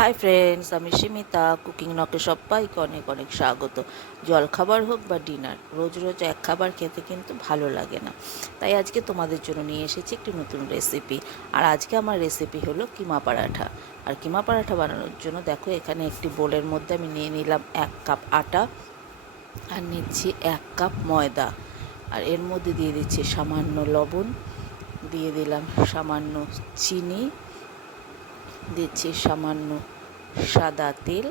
Hi friends, আমি Simita. Cooking নকে সবাইকে অনেক অনেক স্বাগত। জলখাবার হোক বা ডিনার, রোজ রোজ এক খাবার খেতে কিন্তু ভালো লাগে না। তাই আজকে তোমাদের জন্য নিয়ে এসেছি একটি নতুন রেসিপি। আর আজকে আমার রেসিপি হলো কিমা পরাঠা। আর কিমা পরাঠা বানানোর জন্য দেখো, এখানে একটি বোলের মধ্যে আমি নিয়ে নিলাম 1 কাপ আটা, আর নিচ্ছি 1 কাপ ময়দা, আর এর মধ্যে দিয়ে দিচ্ছি সামান্য লবণ, দিয়ে দিলাম সামান্য চিনি, দিচ্ছি সামান্য সাদা তেল।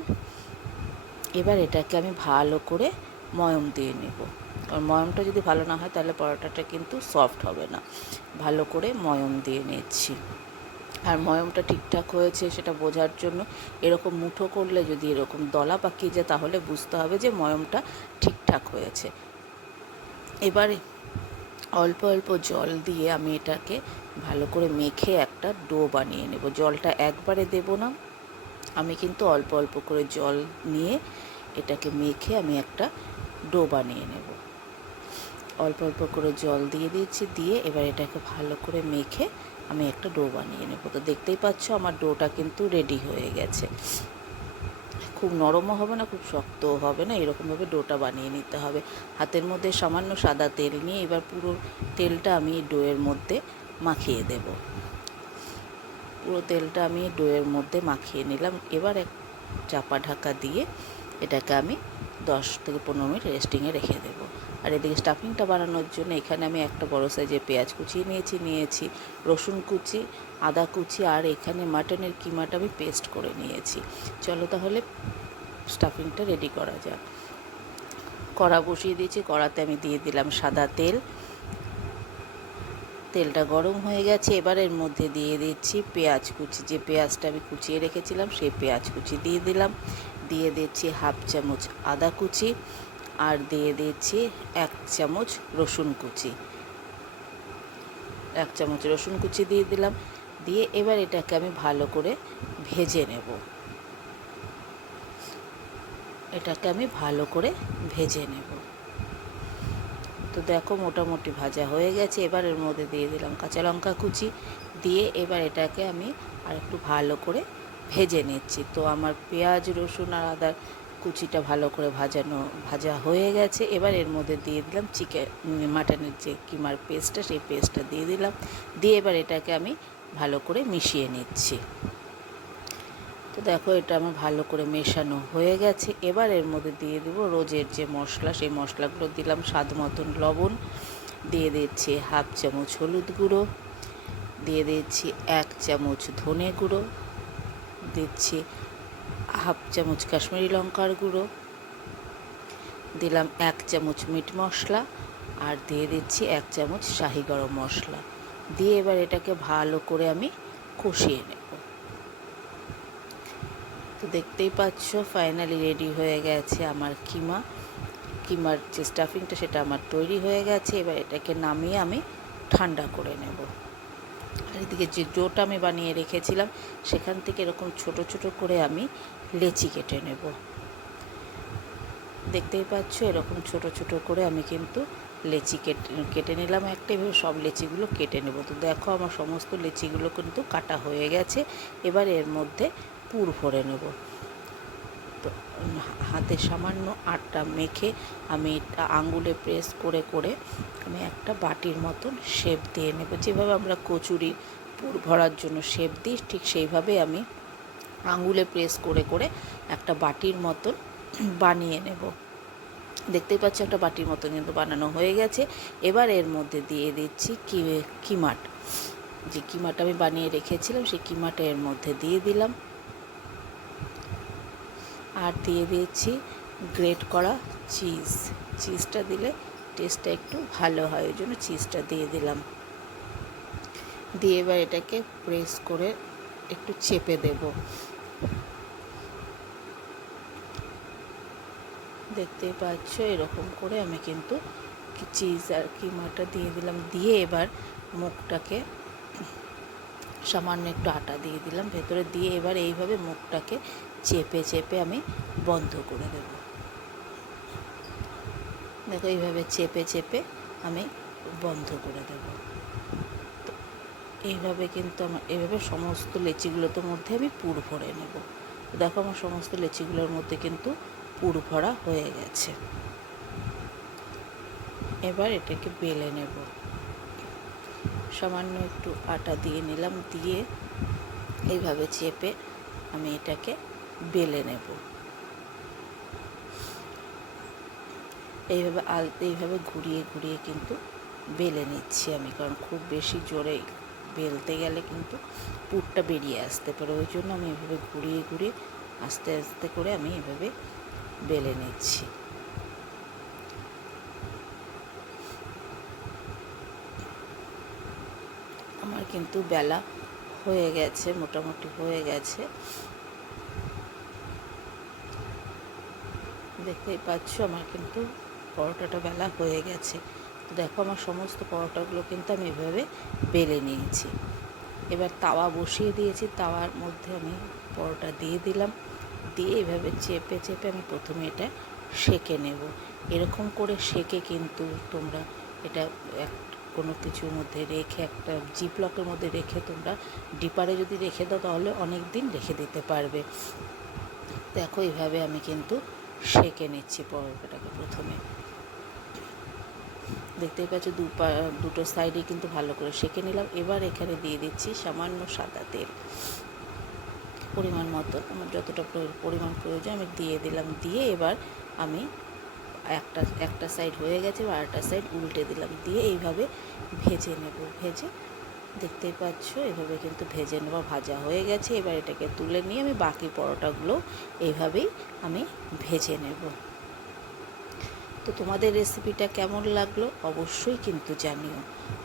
এবার এটাকে আমি ভালো করে ময়ম দিয়ে নেব। আর ময়মটা যদি ভালো না হয় তাহলে পরোটাটা কিন্তু সফট হবে না। ভালো করে ময়ম দিয়ে নিচ্ছি। আর ময়মটা ঠিকঠাক হয়েছে সেটা বোঝার জন্য এরকম মুঠো করলে যদি এরকম দলা পাকিয়ে যায় তাহলে বুঝতে হবে যে ময়মটা ঠিকঠাক হয়েছে। এবারে অল্প অল্প জল দিয়ে আমি এটাকে ভালো করে মেখে একটা ডো বানিয়ে নেব। জলটা একবারে দেব না, আমি কিন্তু অল্প অল্প করে জল নিয়ে এটাকে মেখে আমি একটা ডো বানিয়ে নেব। অল্প অল্প করে জল দিয়ে দিচ্ছি, দিয়ে এবার এটাকে ভালো করে মেখে আমি একটা ডো বানিয়ে নেব। তো দেখতেই পাচ্ছ আমার ডোটা কিন্তু রেডি হয়ে গেছে। খুব নরমও হবে না, খুব শক্তও হবে না, এরকমভাবে ডোটা বানিয়ে নিতে হবে। হাতের মধ্যে সামান্য সাদা তেল নিয়ে এবার পুরো তেলটা আমি ডোয়ের মধ্যে মাখিয়ে দেব। পুরো তেলটা আমি ডোয়ের মধ্যে মাখিয়ে নিলাম। এবার এক চাপা ঢাকা দিয়ে এটাকে আমি 10 থেকে 15 মিনিট রেস্টিংয়ে রেখে দেবো। আর এদিকে স্টাফিংটা বানানোর জন্য এখানে আমি একটা বড় সাইজের পেঁয়াজ কুচিয়ে নিয়েছি রসুন কুচি, আদা কুচি, আর এখানে মাটনের কিমাটা আমি পেস্ট করে নিয়েছি। চলো তাহলে স্টাফিংটা রেডি করা যাক। কড়া বসিয়ে দিয়েছি, কড়াতে আমি দিয়ে দিলাম সাদা তেল। তেলটা গরম হয়ে গেছে, এবার এর মধ্যে দিয়ে দিচ্ছি পেঁয়াজ কুচি। যে পেঁয়াজটা আমি কুচিয়ে রেখেছিলাম সেই পেঁয়াজ কুচি দিয়ে দিলাম। দিয়ে দিচ্ছি 1/2 চামচ আদা কুচি, আর দিয়ে দিচ্ছি 1 চামচ রসুন কুচি। 1 চামচ রসুন কুচি দিয়ে দিলাম। দিয়ে এবার এটাকে আমি ভালো করে ভেজে নেব। এটাকে আমি ভালো করে ভেজে নেব। তো দেখো মোটামুটি ভাজা হয়ে গেছে। এবার এর মধ্যে দিয়ে দিলাম কাঁচা লঙ্কা কুচি, দিয়ে এবার এটাকে আমি আর একটু ভালো করে ভেজে নিচ্ছি। তো আমার পেঁয়াজ রসুন আর আদার কুচিটা ভালো করে ভাজা হয়ে গেছে। এবার এর মধ্যে দিয়ে দিলাম মাটনের যে কিমার পেস্টটা, সেই পেস্টটা দিয়ে দিলাম। দিয়ে এবার এটাকে আমি ভালো করে মিশিয়ে নিচ্ছি। তো দেখো এটা আমার ভালো করে মেশানো হয়ে গেছে। এবার এর মধ্যে দিয়ে দেবো রোজের যে মশলা, সেই মশলাগুলো দিলাম। স্বাদ মতন লবণ, দিয়ে দিচ্ছি 1/2 চামচ হলুদ গুঁড়ো, দিয়ে দিচ্ছি 1 চামচ ধনে গুঁড়ো, দিচ্ছি 1/2 চামচ কাশ্মীরি লঙ্কার গুঁড়ো, দিলাম 1 চামচ মিট মশলা, আর দিয়ে দিচ্ছি 1 চামচ শাহি গরম মশলা। দিয়ে এবার এটাকে ভালো করে আমি কষিয়ে নেব। তো দেখতেই পাচ্ছ ফাইনালি রেডি হয়ে গেছে আমার কিমার যে স্টাফিংটা সেটা আমার তৈরি হয়ে গেছে। এবার এটাকে নামিয়ে আমি ঠান্ডা করে নেব। আর এদিকে যে ডোটা আমি বানিয়ে রেখেছিলাম সেখান থেকে এরকম ছোট ছোট করে আমি লেচি কেটে নেব। দেখতেই পাচ্ছ এরকম ছোট ছোট করে আমি কিন্তু লেচি কেটে নিলাম একটা। এভাবে সব লেচিগুলো কেটে নেব। তো দেখো আমার সমস্ত লেচিগুলো কিন্তু কাটা হয়ে গেছে। এবার এর মধ্যে পুর ভরে নেব। তো হাতে সামান্য আটা মেখে আমি এটা আঙুলে প্রেস করে করে আমি একটা বাটির মতন শেপ দিয়ে নেব। যেভাবে আমরা কচুরি পুর ভরার জন্য শেপ দিই, ঠিক সেইভাবে আমি আঙুলে প্রেস করে করে একটা বাটির মতন বানিয়ে নেব। দেখতেই পাচ্ছি একটা বাটির মতন কিন্তু বানানো হয়ে গেছে। এবার এর মধ্যে দিয়ে দিচ্ছি কিমাট। যে কিমাটা আমি বানিয়ে রেখেছিলাম সেই কিমাটা এর মধ্যে দিয়ে দিলাম। আর দিয়ে দিয়েছি গ্রেট করা চিজটা দিলে টেস্টটা একটু ভালো হয়, ওই জন্য চিজটা দিয়ে দিলাম। দিয়ে এবার এটাকে প্রেস করে একটু চেপে দেব। দেখতেই পাচ্ছ এরকম করে আমি কিন্তু চিজ আর কিমাটা দিয়ে দিলাম। দিয়ে এবার মুখটাকে সামান্য একটু আটা দিয়ে দিলাম ভেতরে, দিয়ে এবার এইভাবে মুখটাকে চেপে চেপে আমি বন্ধ করে দেব। দেখো এইভাবে চেপে চেপে আমি বন্ধ করে দেব। এইভাবে কিন্তু এইভাবে সমস্ত লেচিগুলোর মধ্যে আমি পুর ভরে নেব। দেখো আমার সমস্ত লেচিগুলোর মধ্যে কিন্তু পুর ভরা হয়ে গেছে। এবার এটাকে বেলে নেব। সামান্য একটু আটা দিয়ে নিলাম, দিয়ে এইভাবে চেপে আমি এটাকে বেলে নেব। এইভাবে ঘুরিয়ে ঘুরিয়ে কিন্তু বেলে নিচ্ছি আমি, কারণ খুব বেশি জোরে বেলতে গেলে কিন্তু পুরটা বেরিয়ে আসতে পারে। ওই জন্য আমি এভাবে ঘুরিয়ে ঘুরিয়ে আস্তে আস্তে করে আমি এভাবে বেলে নিচ্ছি। আমার কিন্তু বেলা হয়ে গেছে, মোটামুটি হয়ে গেছে, দেখতেই পাচ্ছ আমার কিন্তু পরোটাটা বেলা হয়ে গেছে। তো দেখো আমার সমস্ত পরোটাগুলো কিন্তু আমি এভাবে বেলে নিয়েছি। এবার তাওয়া বসিয়ে দিয়েছি, তাওয়ার মধ্যে আমি পরোটা দিয়ে দিলাম, দিয়ে এভাবে চেপে চেপে আমি প্রথমে এটা সেঁকে নেব। এরকম করে সেঁকে কিন্তু তোমরা এটা কোনো কিছুর মধ্যে রেখে, একটা জিপলকের মধ্যে রেখে তোমরা ডিপারে যদি রেখে দাও তাহলে অনেক দিন রেখে দিতে পারবে। দেখো এইভাবে আমি কিন্তু সেঁকে নিচ্ছি পরোটাটাকে। প্রথমে দেখতেই পাচ্ছ দুটো সাইডে কিন্তু ভালো করে সেঁকে নিলাম। এবার এখানে দিয়ে দিচ্ছি সামান্য সাদা তেল, পরিমাণ মতো, আমার যতটা পরিমাণ প্রয়োজন আমি দিয়ে দিলাম। দিয়ে এবার আমি একটা সাইড হয়ে গেছে, আর একটা সাইড উল্টে দিলাম, দিয়ে এইভাবে ভেজে নেব। ভেজে দেখতেই পাচ্ছ এভাবে কিন্তু ভেজে নেওয়া ভাজা হয়ে গেছে। এবার এটাকে তুলে নিয়ে আমি বাকি পরোটাগুলো এইভাবেই আমি ভেজে নেব। তো তোমাদের রেসিপিটা কেমন লাগলো অবশ্যই কিন্তু জানিও।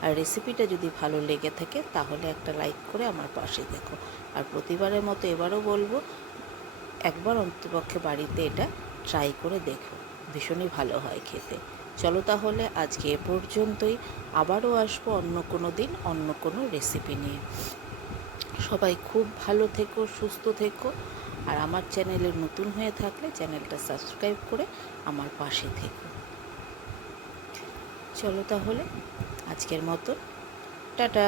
আর রেসিপিটা যদি ভালো লেগে থাকে তাহলে একটা লাইক করে আমার পাশে দেখো। আর প্রতিবারের মতো এবারও বলবো, একবার অন্ততপক্ষে বাড়িতে এটা ট্রাই করে দেখো, ভীষণই ভালো হয় খেতে। চলো তাহলে আজকে এ পর্যন্তই, আবারও আসবো অন্য কোনো দিন অন্য কোনো রেসিপি নিয়ে। সবাই খুব ভালো থেকো, সুস্থ থেকো। আর আমার চ্যানেলে নতুন হয়ে থাকলে চ্যানেলটা সাবস্ক্রাইব করে আমার পাশে থেকো। চলো তাহলে আজকের মতো টাটা।